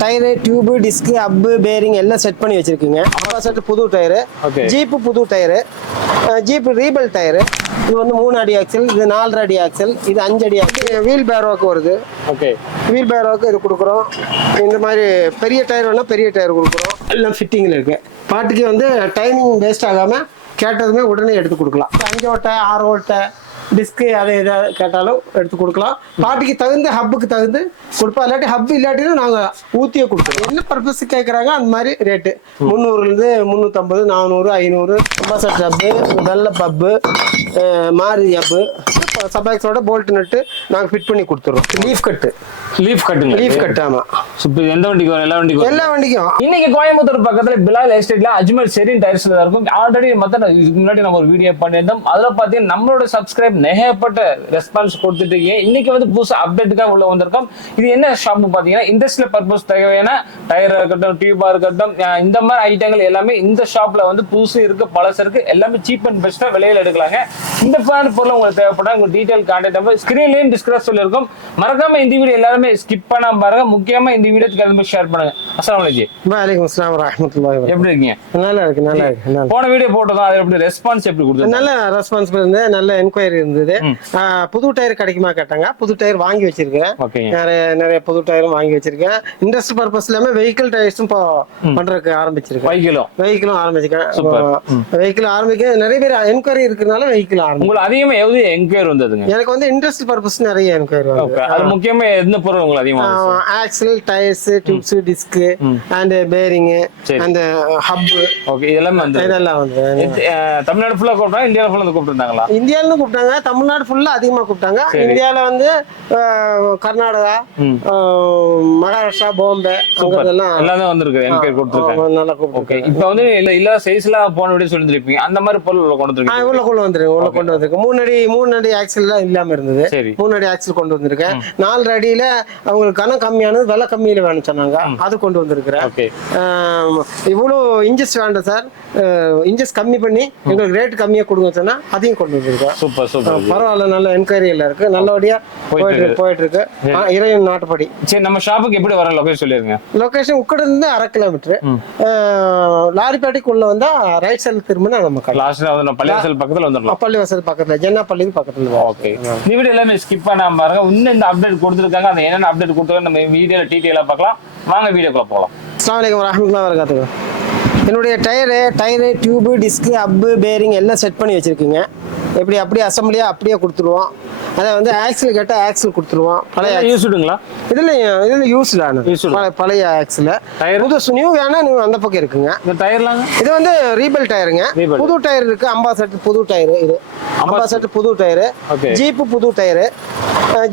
Tyre tube disk அப்பு bearing எல்லாம் set பண்ணி வச்சிருக்கீங்க. அம்பாசடர் புது டயரு, ஜீப்பு புது டயரு, ஜீப்பு ரீபல் டயரு. இது வந்து 3 அடி ஆக்சல், இது 4 அடி ஆக்சல், இது 5 அடி ஆக்சல். வீல் பேரோக்கு வருது. வீல் பேரோக்கு இது கொடுக்குறோம். இந்த மாதிரி பெரிய டயர் வேணா பெரிய டயர் கொடுக்குறோம். எல்லாம் ஃபிட்டிங்கில் இருக்கு. பாட்டுக்கு வந்து டைமிங் வேஸ்ட் ஆகாமல் கேட்டதுமே உடனே எடுத்து கொடுக்கலாம். 5 ஓட்டை 6 ஓட்டை டிஸ்க்கு அதை எதாவது கேட்டாலும் எடுத்து கொடுக்கலாம். பாட்டிக்கு தகுந்த ஹப்புக்கு தகுந்து கொடுப்போம். இல்லாட்டி ஹப் இல்லாட்டியும் நாங்கள் ஊற்றியே கொடுப்போம். என்ன பர்பஸ் கேட்குறாங்க அந்த மாதிரி ரேட்டு 300லேருந்து 350, 400, 500. அம்பாசடர் ஹப்பு, வெள்ளை பப்பு, மாருதி ஹப்பு, சபாக்ஸோட போல்ட் நட்டு நாங்கள் ஃபிட் பண்ணி கொடுத்துருவோம். லீஃப் கட்டு. ஆமா. எந்த வண்டிக்கு வரும்? எல்லா வண்டிக்கும். இன்னைக்கு கோயம்புத்தூர் பக்கத்துல பிலால் எஸ்டேட்ல அஜ்மல் ஷெரீன் டயர்ஸ்ல இருக்கும். ஆல்ரெடி இதுக்கு முன்னாடி நம்ம ஒரு வீடியோ பண்ணியிருந்தோம். அதுல பாத்தீங்கன்னா நம்மளோட சப்ஸ்கிரைப் நிறையப்பட்ட ரெஸ்பான்ஸ் கொடுத்துட்டு இருக்கீங்க. இன்னைக்கு வந்து புதுசா அப்டேட்டுக்காக உள்ள வந்திருக்கோம். இது என்ன ஷாப் பாத்தீங்கன்னா இண்டஸ்ட்ரியல் பர்பஸ் தேவையான டயரா இருக்கட்டும், டியூபா இருக்கட்டும், இந்த மாதிரி ஐட்டங்கள் எல்லாமே இந்த ஷாப்ல வந்து புதுசு இருக்கு, பழசு இருக்கு. எல்லாமே சீப் அண்ட் பெஸ்டா விலையில எடுக்கலாங்க. இந்த பொருள் உங்களுக்கு தேவைப்பட்டா உங்க டீடைல் கான்டாக்ட் நம்பர் ஸ்கிரீன்லயும் டிஸ்கிரிப்ஷன்ல இருக்கும். மறக்காம இந்த வீடியோ எல்லாருமே ஸ்கிப் பண்ணாம பாருங்க. முக்கியமா இந்த வீடியோக்கு எல்லாமே ஷேர் பண்ணுங்க. அஸ்ஸலாமு அலைக்கும். வலைக்கும் அஸ்ஸலாம் வரஹ்மத்துல்லாஹி வபரகாத்துஹு. எப்படி இருக்கீங்க? நல்லா இருக்கு. போன வீடியோ போட்டோம். அது எப்படி ரெஸ்பான்ஸ் எப்படி கொடுத்தது? நல்ல ரெஸ்பான்ஸ் இருந்தது. நல்ல என்கொயரி இருந்தது. புது டயர் கிடைக்குமா கேட்டாங்க. புது டயர் வாங்கி வச்சிருக்கேன். நிறைய புது டயரும் வாங்கி வச்சிருக்கேன். இண்டஸ்ட்ரி பர்பஸ் இல்லாம வெஹிக்கிள் டயர்ஸும் இப்போ பண்றதுக்கு ஆரம்பிச்சிருக்கேன். வெஹிக்கிளும் ஆரம்பிச்சிருக்கேன். வெஹிக்கிள் ஆரம்பிக்க நிறைய பேர் என்கொயரி இருக்கிறதுனால வெஹிக்கிள் ஆரம்பிச்சு. உங்களுக்கு அதிகமா எவ்வளவு என்கொயரி வந்ததுங்க? எனக்கு வந்து இண்டஸ்ட்ரி பர்பஸ் நிறைய என்கொயரி வந்தது. அது முக்கியமா எந்த பொருள் உங்களுக்கு அதிகமா? Axle, tyres, tubes, disc and bearing அந்த ஹப். ஓகே. இதெல்லாம் வந்து தமிழ்நாடு ஃபுல்லா கூப்பிட்டாங்க, இந்தியால ஃபுல்லா கூப்பிட்டாங்களா? இந்தியால கூப்பிட்டாங்க, தமிழ்நாடு ஃபுல்லா அதிகமா கூப்பிட்டாங்க. இந்தியால வந்து கர்நாடகா, மகாராஷ்டிரா, பாம்பே எல்லாமே வந்திருக்கு. என்கொயரி கொடுத்திருக்காங்க. நல்லா கூப்பிட்டு. இப்போ வந்து இல்ல சைஸ்லாம் போன வீடியோ சொல்லிருப்பீங்க. அந்த மாதிரி பொருள் உள்ள கொண்டு வந்திருக்கீங்க. உள்ள கொண்டு வந்திருக்கேன். 3 அடி ஆக்சல் இல்லாம இருந்தது. 3 அடி ஆக்சல் கொண்டு வந்திருக்கேன். 4 அடியில அவங்களுக்கு கனம் கம்மியானது, விலை கம்மியில வேணும் சொன்னாங்க. அது கொண்டு வந்திருக்கிறேன். இவ்வளவு இன்ச்சஸ் வேண்டாம் சார், இன்ச்சஸ் கம்மி பண்ணி எங்களுக்கு ரேட் கம்மியா கொடுங்க சொன்னா அதையும் கொண்டு வந்திருக்கேன். சூப்பர். பரவாயில்ல, நல்ல என்கொயரி எல்லாம் இருக்கு. நல்லபடியா போயிட்டு இருக்கு. இறைவன் நாட்டுப்படி. சரி, நம்ம ஷாப்புக்கு எப்படி வர லொகேஷன் சொல்லிருங்க. லொகேஷன் உக்கட இருந்து 1/2 கிலோமீட்டர். லாரிப்பேட்டைக்குள்ள வந்தா ரைட் சைடு திரும்பினா நம்ம பள்ளிவாசல் பக்கத்துல வந்துடலாம். பள்ளிவாசல் பக்கத்துல, ஜென்னா பள்ளிக்கு பக்கத்துல. ஓகே. இந்த வீடியோ எல்லாமே ஸ்கிப் பண்ணாம பாருங்க. இன்னும் இந்த அப்டேட் கொடுத்துருக்காங்க. அந்த என்னென்ன அப்டேட் கொடுத்துருக்காங்க நம்ம வீடியோல டீடைலா பார்க்கலாம். வாங்க வீடியோக்குள்ள போகலாம். அஸ்ஸலாமு அலைக்கும் வரஹ்மத்துல்லாஹி வபரகாத்துஹு. என்னுடைய டயரு டியூபு டிஸ்க் அப்பு பேரிங் எல்லாம் செட் பண்ணி வச்சிருக்கீங்க. எப்படி அப்படியே அசம்பிளியா அப்படியே கொடுத்துருவோம். அதை வந்து ஆக்சில் கேட்டால் ஆக்சில் கொடுத்துருவோம். பழைய யூஸ்டுங்களா? இதில் யூஸ்டான பழைய ஆக்சில். புது நியூ வேணா நியூ அந்த பக்கம் இருக்குங்க. இந்த டயர்லாம் இது வந்து ரீபல் டயருங்க. புது டயர் இருக்கு. அம்பாசடர் புது டயரு. இது அம்பாசடர் புது டயரு, ஜீப்பு புது டயரு,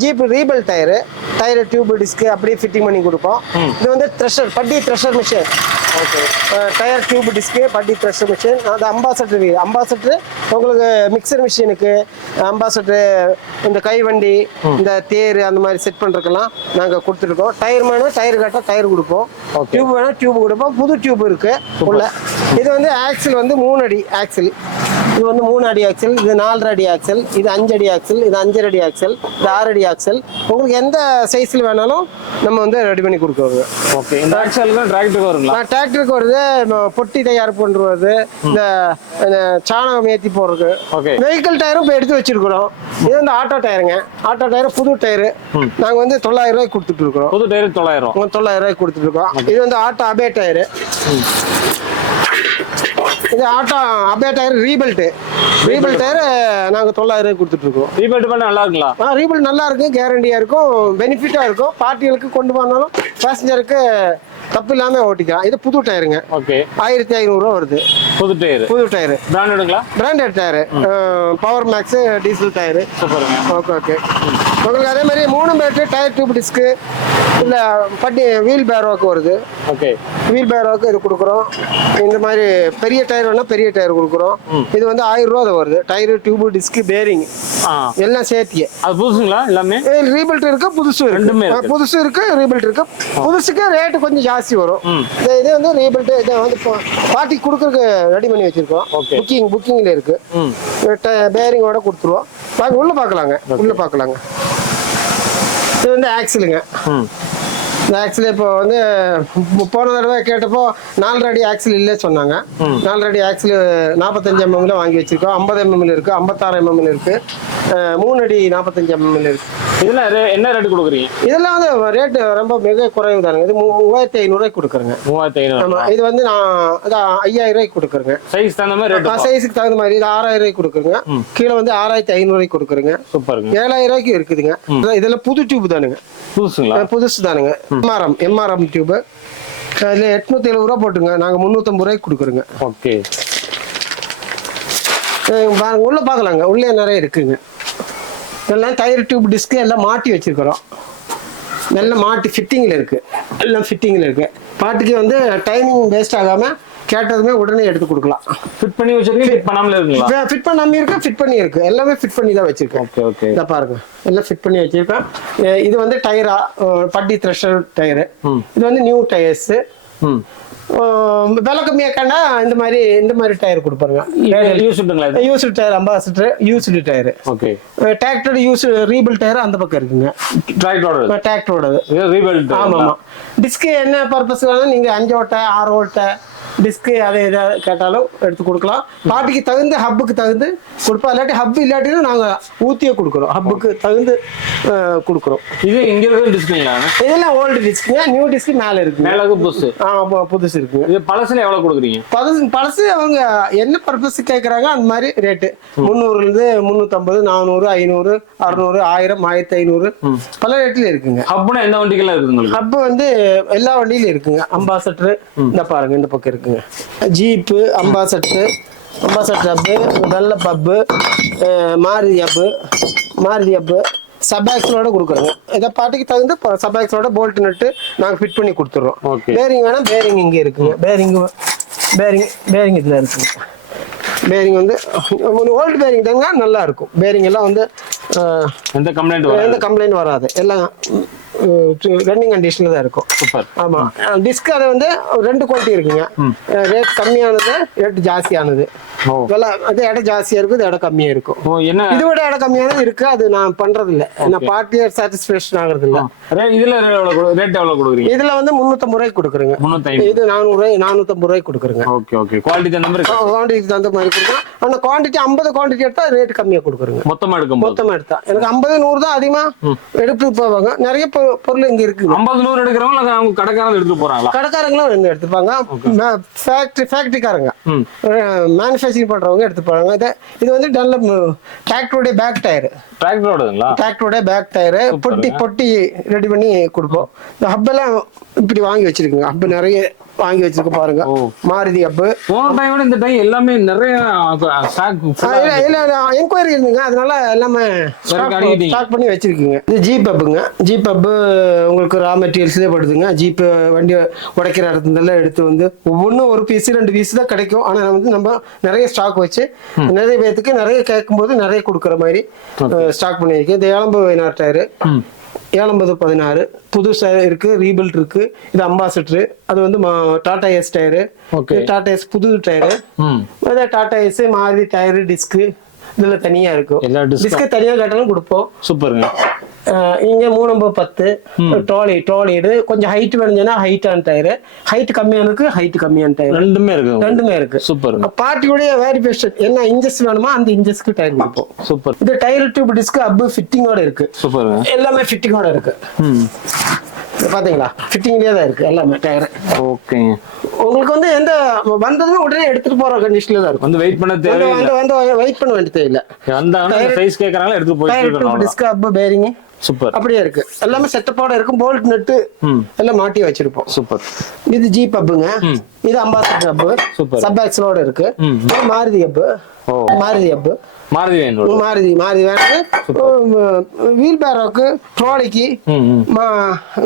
ஜீப்பு ரீபல் டயரு, டயரு டியூப் டிஸ்க் அப்படியே ஃபிட்டிங் பண்ணி கொடுப்போம். இது வந்து த்ரெஷர் பட்டி thresher machine. Tyre tube disc பட்டி த்ரெஷர் மிஷின். அது அம்பாசடர் உங்களுக்கு மிக்சர் மிஷினுக்கு, அம்பாசடர் இந்த கைவண்டி, இந்த தேர் அந்த மாதிரி செட் பண்றதுக்கெல்லாம் நாங்கள் கொடுத்துருக்கோம். டயர் வேணும் டயர் கேட்டால் டயர் கொடுப்போம். டியூப் வேணும் டியூப் கொடுப்போம். புது டியூப் இருக்கு உள்ள. இது வந்து ஆக்சில் வந்து 3 அடி ஆக்சில். இது வந்து 3 அடி ஆக்சல், இது 4 அடி ஆக்சல், இது 5 அடி ஆக்சல், இது 5 அடி ஆக்சல், இது 6 அடி ஆக்சல். உங்களுக்கு எந்த சைஸ்ல வேணாலும் நம்ம வந்து ரெடி பண்ணி கொடுக்குறோம். ஓகே. இந்த ஆக்சலுக்கு டிராக்டருக்கு வருங்களா? டிராக்டருக்கு வருது. பொட்டி தயார் பண்றது, இந்த சாணகம் ஏற்றி போடுறது. ஓகே. வெஹிக்கிள் டயரும் இப்போ எடுத்து வச்சிருக்கிறோம். இது வந்து ஆட்டோ டயருங்க. ஆட்டோ டயர் புது டயரு. நாங்கள் வந்து 900 ரூபாய்க்கு கொடுத்துட்டு இருக்கிறோம். புது டயர் 900 ரூபாய்க்கு கொடுத்துட்டு இருக்கோம். இது வந்து ஆட்டோ அபே டயரு. இது ஆட்டோ அபே டயர் ரீபல் டயர் நாங்கள் 900 ரூபாய்க்கு கொடுத்துட்டு இருக்கோம். ரீபல்ட் பண்ண நல்லா இருக்குங்களா? ரீபல்ட் நல்லா இருக்கும், கேரண்டியா இருக்கும், பெனிஃபிட்டா இருக்கும். பார்ட்டிகளுக்கு கொண்டு போனாலும் பேசஞ்சருக்கு தப்பு இல்லாம ஓட்டிக்கலாம். இது புது டயருங்க. ஓகே. 1500 ரூபா வருது. புது டயர் பிராண்டடுங்களா? Branded tyre, power max diesel tyre. சூப்பருங்க. ஓகே. உங்களுக்கு அதே மாதிரி 3 பேட்டு டயர் டியூப் டிஸ்க் இல்ல பட்டி வீல் பேரோக்கு வருது. ஓகே. வீல் பேரோக்கு இது கொடுக்குறோம். இந்த மாதிரி பெரிய டயர் வேணா பெரிய டயர் கொடுக்குறோம். இது வந்து 1000 ரூபா வருது. டயர் டியூப் டிஸ்க் பேரிங் எல்லாம் சேர்த்தியே. அது புதுசுங்களா? எல்லாமே ரீபில்ட் இருக்கு, புதுசு இருக்கு. புதுசு இருக்கு, ரீபில்ட் இருக்கு. புதுசுக்கு ரேட்டு கொஞ்சம் ஜாஸ்தி வரும். இது வந்து ரீபில்ட். இதை வந்து பார்ட்டி கொடுக்கறதுக்கு ரெடி பண்ணி வச்சிருக்கோம். புக்கிங்ல இருக்கு. பேரிங்கோட கொடுத்துருவோம். உள்ள பாக்கலாங்க. இது வந்து ஆக்சிலுங்க. இந்த ஆக்சில் இப்போ வந்து போன தடவை கேட்டப்போ 4 அடி ஆக்சில் இல்லை சொன்னாங்க. 4 அடி ஆக்சில் 45 mm வாங்கி வச்சிருக்கோம். 50 mm இருக்கு, 56 mm இருக்கு, 3 அடி 45 mm இருக்கு. இதெல்லாம் என்ன ரேட் கொடுக்குறீங்க? இதெல்லாம் வந்து ரேட்டு ரொம்ப மிக குறைவு தானுங்க. இது 3500 கொடுக்குறேங்க. 3500. ஆமா, இது வந்து நான் 5000 கொடுக்குறேங்க. சைஸ் தகுந்த மாதிரி ரேட். சைஸுக்கு தகுந்த மாதிரி இது 6000 கொடுக்குறேங்க. கீழே வந்து 6500 கொடுக்குறேங்க. சூப்பருங்க. 7000 இருக்குதுங்க. இதெல்லாம் புது டியூப் தானுங்க. புதுசுங்களா? புதுசு தானுங்க. MRM tube. அதுல 870 ரூபா போட்டுங்க. நாங்க 350 ரூபாய்க்கு கொடுக்குறோங்க. ஓகே. உள்ள பாக்கலாங்க, உள்ளே நிறைய இருக்குங்க. இதெல்லாம் டயர் டியூப் டிஸ்க் எல்லாம் மாட்டி வச்சிருக்கிறோம். எல்லாம் மாட்டி ஃபிட்டிங்ல இருக்கு. எல்லாம் ஃபிட்டிங்ல இருக்கு. பாட்டுக்கு வந்து டைமிங் வேஸ்ட் ஆகாம கேட்டதுமே உடனே எடுத்து கொடுக்கலாம். ஃபிட் பண்ணி வச்சிருக்கீங்க? ஃபிட் பண்ணாமல இருக்குங்களா? ஃபிட் பண்ணாம இருக்கு, ஃபிட் பண்ணி இருக்கு. எல்லாமே ஃபிட் பண்ணி தான் வச்சிருக்கேன். Okay okay. இத பாருங்க, எல்லாம் ஃபிட் பண்ணி வச்சிருக்கேன். இது வந்து டயரா பட்டி த்ரெஷர் டயர். இது வந்து நியூ டயர்ஸ். விலை கம்மியாக்கண்டா இந்த மாதிரி டயர் கொடுப்பாங்க. Used tyre, Ambassador used tyre. Okay. Tractor use refill tyre அந்த பக்கம் இருக்குங்க. டிராக்டரோட ரீபில். ஆமா ஆமா. டிஸ்க் என்ன பர்பஸ் வேணா நீங்க 5 ஓட்ட 6 ஓட்ட டிஸ்க் அதை எதாவது கேட்டாலும் எடுத்து கொடுக்கலாம். பாட்டிக்கு தகுந்த ஹப்புக்கு தகுந்து கொடுப்போம். இல்லாட்டி ஹப் இல்லாட்டினா நாங்க ஊத்தியே கொடுக்குறோம். ஹப்புக்கு தகுந்து கொடுக்குறோம். இது இங்க இருக்கிற டிஸ்க்குங்களா? இதெல்லாம் ஓல்டு டிஸ்க்குங்க. நியூ டிஸ்க் மேல இருக்கு. மேல புதுசு. புதுசு இருக்குங்க. இது பழசுல எவ்வளவு கொடுக்குறீங்க? பழசு அவங்க என்ன பர்பஸ் கேட்கறாங்க அந்த மாதிரி ரேட்டு. 300 இருந்து 350, 400, 500, 600, 1000, 1500 பல ரேட்ல இருக்குங்க. ஹப்னா எந்த வண்டிக்கெல்லாம் இருக்குங்க? ஹப் வந்து எல்லா வண்டியிலும் இருக்குங்க. அம்பாசடர் இந்த பாருங்க, இந்த பக்கம் இருக்குங்க. ஜீப்பு, அம்பாசடர் ஹப்பு, வெள்ள பப்பு, மாருதி ஹப்பு சபாக்ஸோட கொடுக்குறோங்க. இதை பாட்டுக்கு தகுந்த சபாக்ஸோட போல்ட் நட்டு நாங்கள் ஃபிட் பண்ணி கொடுத்துட்றோம். பேரிங் வேணா பேரிங் இங்கே இருக்குங்க. பேரிங் இதில் இருக்குங்க. பேரிங் வந்து ஓல்டு பேரிங் தாங்க, நல்லா இருக்கும். பேரிங் எல்லாம் வந்து எந்த கம்ப்ளைண்ட் வராது. எல்லாம் ரன்னிங் கண்டிஷன்ல தான் இருக்கும். ஆமா. டிஸ்க் அதை வந்து 2 குவாலிட்டி இருக்குங்க. ரேட் கம்மியானது, ரேட் ஜாஸ்தியானது. அது இடம் ஜாஸ்தியா இருக்கும், இது இடம் கம்மியா இருக்கும். இது விட இடம் கம்மியானது இருக்கு. அது நான் பண்றது இல்ல. நான் பார்ட்டியர் சாட்டிஸ்பேக்ஷன் ஆகுறது இல்ல. இதுல ரேட் எவ்வளவு கொடுக்குறீங்க? இதுல வந்து 350 ரூபாய்க்கு கொடுக்குறேங்க. இது 450 ரூபாய்க்கு கொடுக்குறேங்க. Okay okay. குவாலிட்டி தகுந்த மாதிரி கொடுக்குறோம். ஆனா குவான்டிட்டி 50 குவான்டிட்டி எடுத்தா ரேட் கம்மியா கொடுக்குறேங்க. மொத்தமா எடுத்தா எனக்கு 50, 100 தான் அதிகமா எடுத்து போவாங்க. நிறைய பொருள் இங்க இருக்கு. 50, 100 எடுக்கிறவங்க அவங்க கடைக்காரங்க எடுத்து போறாங்களா? கடைக்காரங்களும் வந்து எடுத்துப்பாங்க. ஃபேக்டரிக்காரங்க, மேனுஃபேக்சரிங் பண்றவங்க எடுத்து போறாங்க. இது வந்து நல்ல டிராக்டரோட பேக் டயர். டிராக்டரோட பேக் டயர் பொட்டி ரெடி பண்ணி கொடுப்போம். இந்த ஹப் எல்லாம் இப்படி வாங்கி வச்சிருக்குங்க. ஹப் நிறைய வாங்கி வச்சிருக்க பாருங்க. மாருதி ஹப். இந்த டைம் எல்லாமே நிறைய என்கொயரி இருந்துங்க, அதனால எல்லாமே ஸ்டாக் பண்ணி வச்சிருக்கீங்க. இது ஜீப் ஹப்புங்க. ஜீப் ஹப் உங்களுக்கு ரா மெட்டீரியல்ஸ்லேயே படுதுங்க. ஜீப் வண்டி உடைக்கிற இடத்துல எடுத்து வந்து ஒவ்வொன்றும் ஒரு பீஸ் 2 பீஸ் தான் கிடைக்கும். ஆனால் வந்து நம்ம நிறைய ஸ்டாக் வச்சு நிறைய பேர்த்துக்கு நிறைய கேட்கும்போது நிறைய கொடுக்குற மாதிரி ஸ்டாக் பண்ணியிருக்கேன். இது ஏழம்பு வயநாடு டயரு, 7016 புதுசா இருக்கு, ரீபில்ட் இருக்கு. இது அம்பாசிடர். அது வந்து Tata Ace tyre. Tata Ace புது tyre. Tata Ace Maruti tyre disc இதுல தனியா இருக்கும். டிஸ்க் தனியா கேட்டாலும் கொடுப்போம். சூப்பருங்க. இங்க 310 ட்ராலி இது கொஞ்சம் ஹைட் வேணும்னா ஹைட்டான டயர், ஹைட் கம்மியானதுக்கு ஹைட் கம்மியான டயர் ரெண்டுமே இருக்கு. சூப்பர். பார்ட்டியோட வேரிஃபிகேஷன் என்ன இன்ச்சஸ் வேணுமோ அந்த இன்ச்சஸ்க்கு டயர் கொடுப்போம். சூப்பர். இது டயர் டியூப் டிஸ்க் அப் ஃபிட்டிங்கோட இருக்கு. சூப்பர். எல்லாமே ஃபிட்டிங்கோட இருக்கு. பாத்தீங்களா, ஃபிட்டிங்லயே தான் இருக்கு எல்லாமே டயர். ஓகே. உங்களுக்கு வந்து எந்த வந்ததுமே உடனே எடுத்துட்டு போற கண்டிஷன்ல தான் இருக்கும். வந்து வெயிட் பண்ண தேவையில்லை. வந்து வெயிட் பண்ண வேண்டியது இல்ல. அந்த சைஸ் கேக்குறாங்க எடுத்து போய் டிஸ்க் அப் பேரிங் சூப்பர் அப்படியே இருக்கு. எல்லாமே செட்டப்போட இருக்கும். போல்ட் நட்டு எல்லாம் மாட்டி வச்சிருப்போம். சூப்பர். இது ஜீப் ஹப்புங்க. இது அம்பாசிடர் ஹப். சூப்பர். சப் ஆக்சலோட இருக்கு. மாருதி ஹப். மாருதி வேணும். வீல் பேரோக்கு, ட்ராலிக்கு,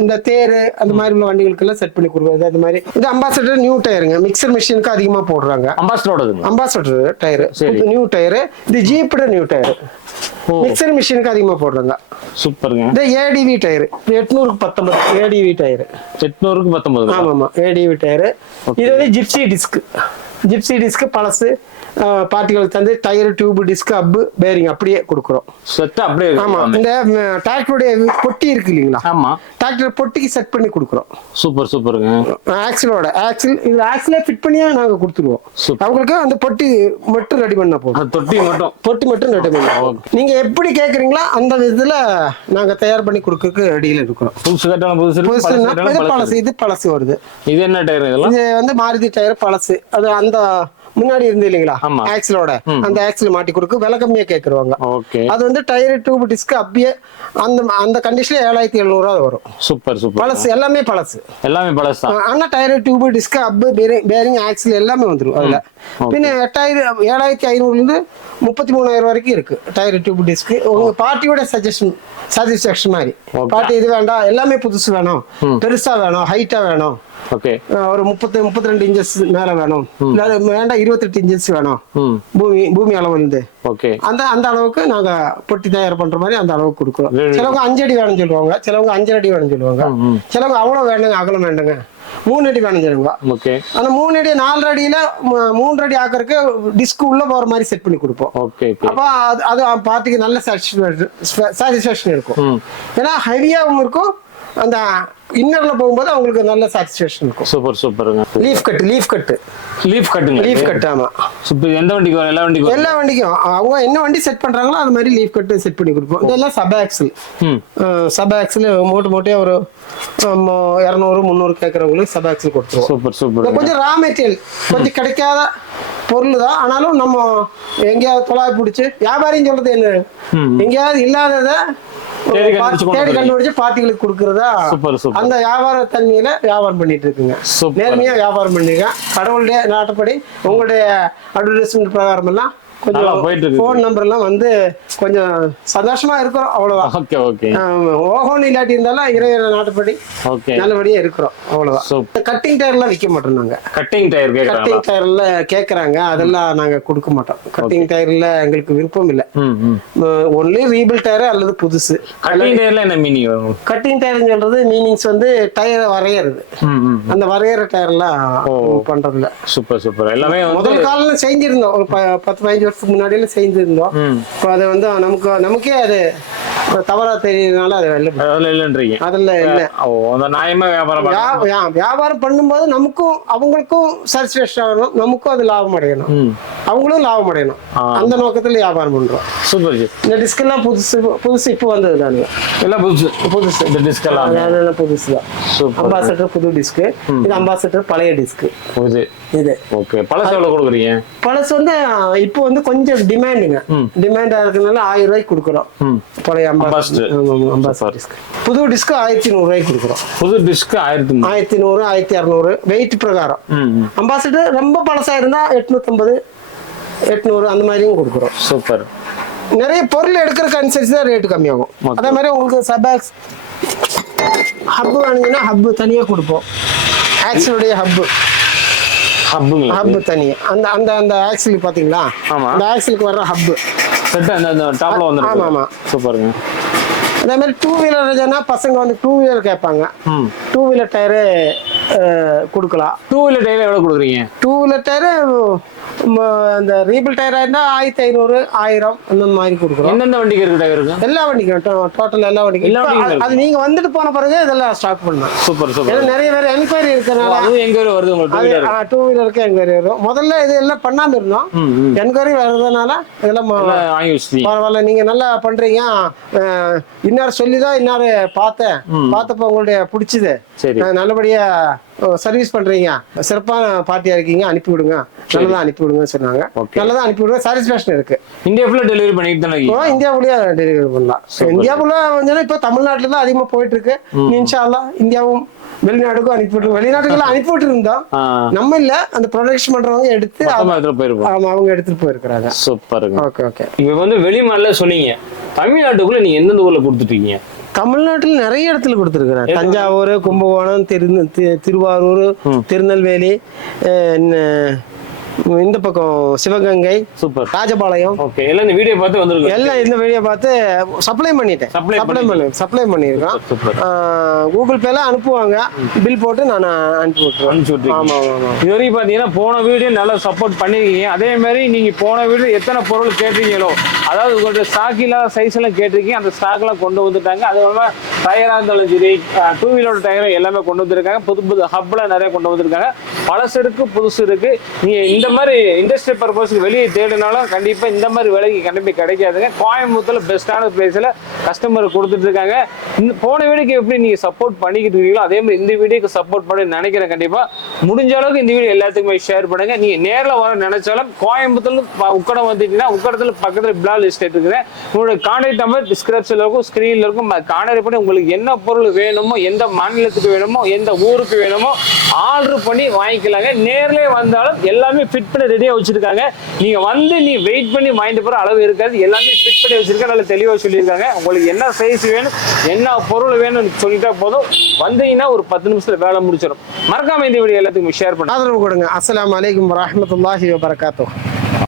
இந்த தேரு அந்த மாதிரி உள்ள வண்டிகளுக்கு எல்லாம் செட் பண்ணி கொடுக்குறது. அது மாதிரி இது அம்பாசிடர் நியூ டயருங்க. மிக்சர் மிஷினுக்கு அதிகமா போடுறாங்க. Ambassador tyre new tyre. இது ஜீப்போட நியூ டயரு. மிக்சர் மிஷினுக்கு அதிகமா போடுறாங்க. சூப்பருங்க. இந்த ஏடிவி டயர் 819 ஏடிவி டயர் 819. ஆமா ஏடிவி டயர். இது வந்து ஜிப்சி டிஸ்க் பழசு. பார்ட்டிகளுக்கு தந்து டயர் டியூப் டிஸ்க் அப்பு பேரிங் அப்படியே கொடுக்குறோம். செட் அப்படியே ஆமா, இந்த டிராக்டருடைய பொட்டி இருக்கு இல்லைங்களா, ஆமா டிராக்டர் பொட்டிக்கு செட் பண்ணி கொடுக்குறோம். சூப்பர் சூப்பருங்க. ஆக்சில் இது ஆக்சிலே ஃபிட் பண்ணியே நாங்க கொடுத்துருவோம். அவங்களுக்கு அந்த பொட்டி மட்டும் ரெடி பண்ணா போதும். தொட்டி மட்டும் ரெடி பண்ணா நீங்க எப்படி கேக்குறீங்களா அந்த விதத்துல நாங்க தயார் பண்ணி கொடுக்கறதுக்கு ரெடியில இருக்கிறோம். பழசு இது பழசு வருது. இது என்ன டயர்? இது வந்து மாருதி டயர் பழசு. அது அந்த முன்னாடி இருந்து இல்லைங்களா ஆக்சிலோட அந்த ஆக்சில் மாட்டி கொடுக்க விலை கம்மியா கேக்குறாங்க. அது வந்து டயர் டியூப் டிஸ்க் அப்படியே அந்த கண்டிஷன்ல 7700 வரும். சூப்பர் பழசு எல்லாமே பழசு ஆனா டயர் டியூப் டிஸ்க் அப்பு பேரிங் ஆக்சில் எல்லாமே வந்துடும் அதுல. பின்ன 7500 இருந்து 33000 வரைக்கும் இருக்கு டயர் டியூப் டிஸ்க். உங்க பார்ட்டியோட சாட்டிஸ்ஃபேக்ஷன் மாதிரி பார்ட்டி இது வேண்டாம், எல்லாமே புதுசு வேணும், பெருசா வேணும், ஹைட்டா வேணும், ஒரு 32 இன்ச்சஸ் மேல வேணும், வேண்டாம் 28 இன்ச்சஸ் வேணும், பூமி அளவு இருந்து அந்த அளவுக்கு நாங்க பொட்டி தயார் பண்ற மாதிரி அந்த அளவுக்கு கொடுக்குறோம். சிலவங்க 5 அடி வேணும்னு சொல்லுவாங்க, சிலவங்க 5 அடி வேணும்னு சொல்லுவாங்க, சிலவங்க அவ்வளவு வேணுங்க அகலம் வேண்டுங்க 3 அடி வேணும் சொல்லுவாங்க. அந்த 3 அடி 4 அடியில 3 அடி ஆக்கறதுக்கு டிஸ்க் உள்ள போற மாதிரி செட் பண்ணி கொடுப்போம். அப்ப அது பார்ட்டிக்கு நல்ல சாட்டிஸ்ஃபேக்ஷன் இருக்கும். ஏன்னா ஹெவியாவும் இருக்கும், அந்த இன்னர்ல போகும்போது அவங்களுக்கு நல்ல சாட்டிஸ்ஃபேக்ஷன் இருக்கும். சூப்பருங்க. லீஃப் கட் ஆமா. எந்த வண்டிக்கு வரும்? எல்லா வண்டிக்கும் அவங்க என்ன வண்டி செட் பண்றாங்களோ அது மாதிரி லீஃப் கட் செட் பண்ணி கொடுப்போம். இதெல்லாம் சப் ஆக்சில் மூட்டையா ஒரு 200-300 கேட்கறவங்களுக்கு சப் ஆக்சில் கொடுத்துருவோம். சூப்பர். கொஞ்சம் ரா மெட்டீரியல் கொஞ்சம் கிடைக்காத பொருள் தான், ஆனாலும் நம்ம எங்கேயாவது தொலாவி பிடிச்சி வியாபாரின்னு சொல்றது என்ன, எங்கேயாவது இல்லாதத தேடி கண்டுபிடிச்சு பார்ட்டிகளுக்கு கொடுக்கறதா அந்த வியாபார தன்மையில வியாபாரம் பண்ணிட்டு இருக்குங்க. நேர்மையா வியாபாரம் பண்ணிருக்கேன். கடவுளுடைய நாட்டுப்படி உங்களுடைய அட்வர்டைஸ்மெண்ட் பிரகாரம் எல்லாம் கொஞ்சம் போன் நம்பர் எல்லாம் வந்து கொஞ்சம் சந்தோஷமா இருக்கிறோம், அவ்வளவுதான். ஓஹோன்னு இல்லாட்டி இருந்தாலும் இறைவன நாட்டுப்படி நல்லபடியா இருக்கிறோம், அவ்வளவுதான். கட்டிங் டயர் எல்லாம் விற்க மாட்டோம் நாங்க. கட்டிங் டயர்ல கேக்குறாங்க, அதெல்லாம் நாங்க கொடுக்க மாட்டோம். கட்டிங் டயர்ல எங்களுக்கு விருப்பம் இல்ல. ஒன்லி ரீபில் டயர் அல்லது புதுசு. கட்டிங் டயர்ல என்ன மீனிங் வரும்? கட்டிங் டயர் சொல்றது மீனிங்ஸ் வந்து டயர் வரையறது, அந்த வரையற டயர் எல்லாம் பண்றதுல. சூப்பர். எல்லாமே முதல் காலம் செஞ்சிருந்தோம், ஒரு 10-15 வருஷத்துக்கு முன்னாடியில செஞ்சிருந்தோம். இப்போ அது வந்து நமக்கே அது தவறா தெரியறதுனால அது இல்லைன்றீங்க. அதுல இல்ல, வியாபாரம் பண்ணும்போது நமக்கும் அவங்களுக்கும் சாட்டிஸ்ஃபேக்ஷன் ஆகணும், நமக்கும் அது லாபம் அடையணும், அவங்களும் லாபம் அடையணும். அந்த நோக்கத்துல வியாபாரம் பண்றோம். சூப்பர். இந்த டிஸ்க் எல்லாம் புதுசு இப்போ வந்தது தானுங்க, எல்லாம் புதுசு. இந்த டிஸ்க் எல்லாம் புதுசுதான். அம்பாசடர் புது டிஸ்க், இது அம்பாசடர் பழைய டிஸ்க். இது பழசு எவ்வளவு கொடுக்குறீங்க? பழசு வந்து இப்போ வந்து கொஞ்சம் டிமாண்டா இருக்கனால 1000 ரூபாய்க்கு கொடுக்குறோம். பழைய அம்பாசடர் டிஸ்க். புது டிஸ்க் 1100 ரூபாய்க்கு கொடுக்குறோம். புது டிஸ்க் 1100 1200 வெயிட் பிரகாரம். அம்பாசடர் ரொம்ப பழசா இருந்தா 850 800 அந்த மாதிரியும் கொடுக்குறோம். சூப்பர். நிறைய பொருள் எடுக்கிறதுக்கு அனுசரிச்சு தான் ரேட்டு கம்மியாகும். அதே மாதிரி உங்களுக்கு சபாக்ஸ் ஹப் வேணுங்கன்னா ஹப் தனியா கொடுப்போம். ஆக்சிலுடைய ஹப் தனியா அந்த ஆக்சிலுக்கு பாத்தீங்களா, அந்த ஆக்சிலுக்கு வர்ற ஹப் செட் அந்த டாப்ல வந்துரும். ஆமா சூப்பருங்க. அதே மாதிரி 2 வீலர் பசங்க வந்து 2 வீலர் கேட்பாங்க, 2 வீலர் டயரு கொடுக்கலாம். 2 வீலர் டயர் எவ்வளவு கொடுக்குறீங்க? 2 வீலர் டயரு அந்த ரீபிள் டயரா இருந்தா 1500 1000 அந்த மாதிரி கொடுக்குறோம். எந்தெந்த வண்டிக்கு இருக்கு டயர்? எல்லா வண்டிக்கும் டோட்டல் எல்லா வண்டிக்கும். அது நீங்க வந்துட்டு போன பிறகு இதெல்லாம் ஸ்டாக் பண்ணலாம். சூப்பர். நிறைய பேர் என்கொயரி இருக்கறனால என்கொயரி வருது உங்களுக்கு. 2 வீலருக்கு என்கொயரி வரும். முதல்ல இது எல்லாம் பண்ணாம இருந்தோம், என்கொயரி வர்றதுனால இதெல்லாம் வாங்கி வச்சிட்டீங்க. பரவாயில்ல, நீங்க நல்லா பண்றீங்க. இன்னார் சொல்லிதான் இன்னாரு பார்த்தப்ப உங்களுடைய பிடிச்சது, நல்லபடியா சர்வீஸ் பண்றீங்க, சிறப்பான பார்ட்டியா இருக்கீங்க, அனுப்பி விடுங்க, நல்லதா அனுப்பி விடுங்க சொன்னாங்க. நல்லதா அனுப்பி விடுங்க. சாட்டிஸ்பேக்ஷன் இருக்கு. இந்தியா ஃபுல்லா டெலிவரி பண்ணிட்டு தான் இருக்கீங்க? இந்தியாவுலயே டெலிவரி பண்ணலாம். இந்தியாவுல வந்து இப்ப தமிழ்நாட்டுல தான் அதிகமா போயிட்டு இருக்கு. இன்ஷா அல்லாஹ் இந்தியாவும் வெளிநாட்டுக்கும் அனுப்பிவிட்டு, வெளிநாட்டுக்கெல்லாம் அனுப்பிவிட்டு இருந்தோம். நம்ம இல்ல, அந்த ப்ரொடக்ஷன் பண்றவங்க எடுத்து அவங்க எடுத்துட்டு போயிருக்காங்க. சூப்பர். ஓகே. இப்ப வந்து வெளிமாநில சொன்னீங்க, தமிழ்நாட்டுக்குள்ள நீங்க எந்தெந்த ஊர்ல கொடுத்துட்டீங்க? தமிழ்நாட்டுல நிறைய இடத்துல கொடுத்துருக்கிறேன். தஞ்சாவூர், கும்பகோணம், திருவாரூர், திருநெல்வேலி, இந்த பக்கம் சிவகங்கை, சூப்பர். ராஜபாளையம். ஓகே, எல்லாம் இந்த வீடியோ பார்த்து வந்திருக்கு. எல்லாம் இந்த வீடியோ பார்த்து சப்ளை பண்ணிட்டேன். சப்ளை பண்ணிருக்கோம். கூகுள் பேல அனுப்புவாங்க, பில் போட்டு நான் அனுப்பி விட்டுருவேன். ஆமா ஆமா. இது வரைக்கும் பாத்தீங்கன்னா போன வீடியோ நல்லா சப்போர்ட் பண்ணிருக்கீங்க. அதே மாதிரி நீங்க போன வீடியோ எத்தனை பொருள் கேட்டீங்களோ, அதாவது உங்களோட ஸ்டாக் இல்லாத சைஸ் எல்லாம் கேட்டிருக்கீங்க, அந்த ஸ்டாக் எல்லாம் கொண்டு வந்துட்டாங்க. அது இல்லாம டயரா இருந்தாலும் சரி, 2 வீலரோட டயர் எல்லாமே கொண்டு வந்திருக்காங்க. புது புது ஹப்ல நிறைய கொண்டு வந்திருக்காங்க. பழசு இருக்கு, புதுசு இருக்கு. நீங்க இந்த மாதிரி இண்டஸ்ட்ரி பர்பஸ்க்கு வெளியே தேடினாலும் கண்டிப்பா இந்த மாதிரி விலைக்கு கண்டிப்பா கிடைக்காதுங்க. கோயம்புத்தூர்ல பெஸ்டான பிளேஸ்ல கஸ்டமர் கொடுத்துட்டு இருக்காங்க. போன வீடியோக்கு எப்படி நீங்க சப்போர்ட் பண்ணிக்கிட்டு இருக்கீங்களோ அதே மாதிரி இந்த வீடியோக்கு சப்போர்ட் பண்ணி நினைக்கிறேன். கண்டிப்பா முடிஞ்ச அளவுக்கு இந்த வீடியோ எல்லாத்துக்குமே ஷேர் பண்ணுங்க. நீங்க நேரில் வர நினைச்சாலும் கோயம்புத்தூர்ல உக்கடம் வந்துட்டீங்கன்னா உக்கடத்துல பக்கத்துல பிளால் எஸ்டேட் இருக்குது. உங்களோட கான்டாக்ட் நம்பர் டிஸ்கிரிப்ஷன்ல இருக்கும், ஸ்கிரீன்ல இருக்கும். கான்டாக்ட் பண்ணி உங்களுக்கு என்ன பொருள் வேணுமோ, எந்த மாநிலத்துக்கு வேணுமோ, எந்த ஊருக்கு வேணுமோ ஆர்டர் பண்ணி வாங்கிக்கலாங்க. நேர்லயே வந்தாலும் எல்லாமே ஃபிட் பண்ணி ரெடியா வச்சிருக்காங்க. நீங்க வந்து நீ வெயிட் பண்ணி வாங்கிட்டு போற அளவு இருக்காது. எல்லாமே ஃபிட் பண்ணி வச்சிருக்காங்க. நல்ல தெளிவா சொல்லியிருக்காங்க. உங்களுக்கு என்ன சைஸ் வேணும், என்ன பொருள் வேணும்னு சொல்லிட்டா போதும், வந்தீங்கன்னா ஒரு 10 நிமிஷத்துல வேலை முடிச்சிடும். மறக்காம இந்த வீடியோ எல்லாத்துக்கும் ஷேர் பண்ணுங்க, ஆதரவு கொடுங்க. அஸ்ஸலாமு அலைக்கும் வரஹ்மத்துல்லாஹி வபரகாத்துஹு.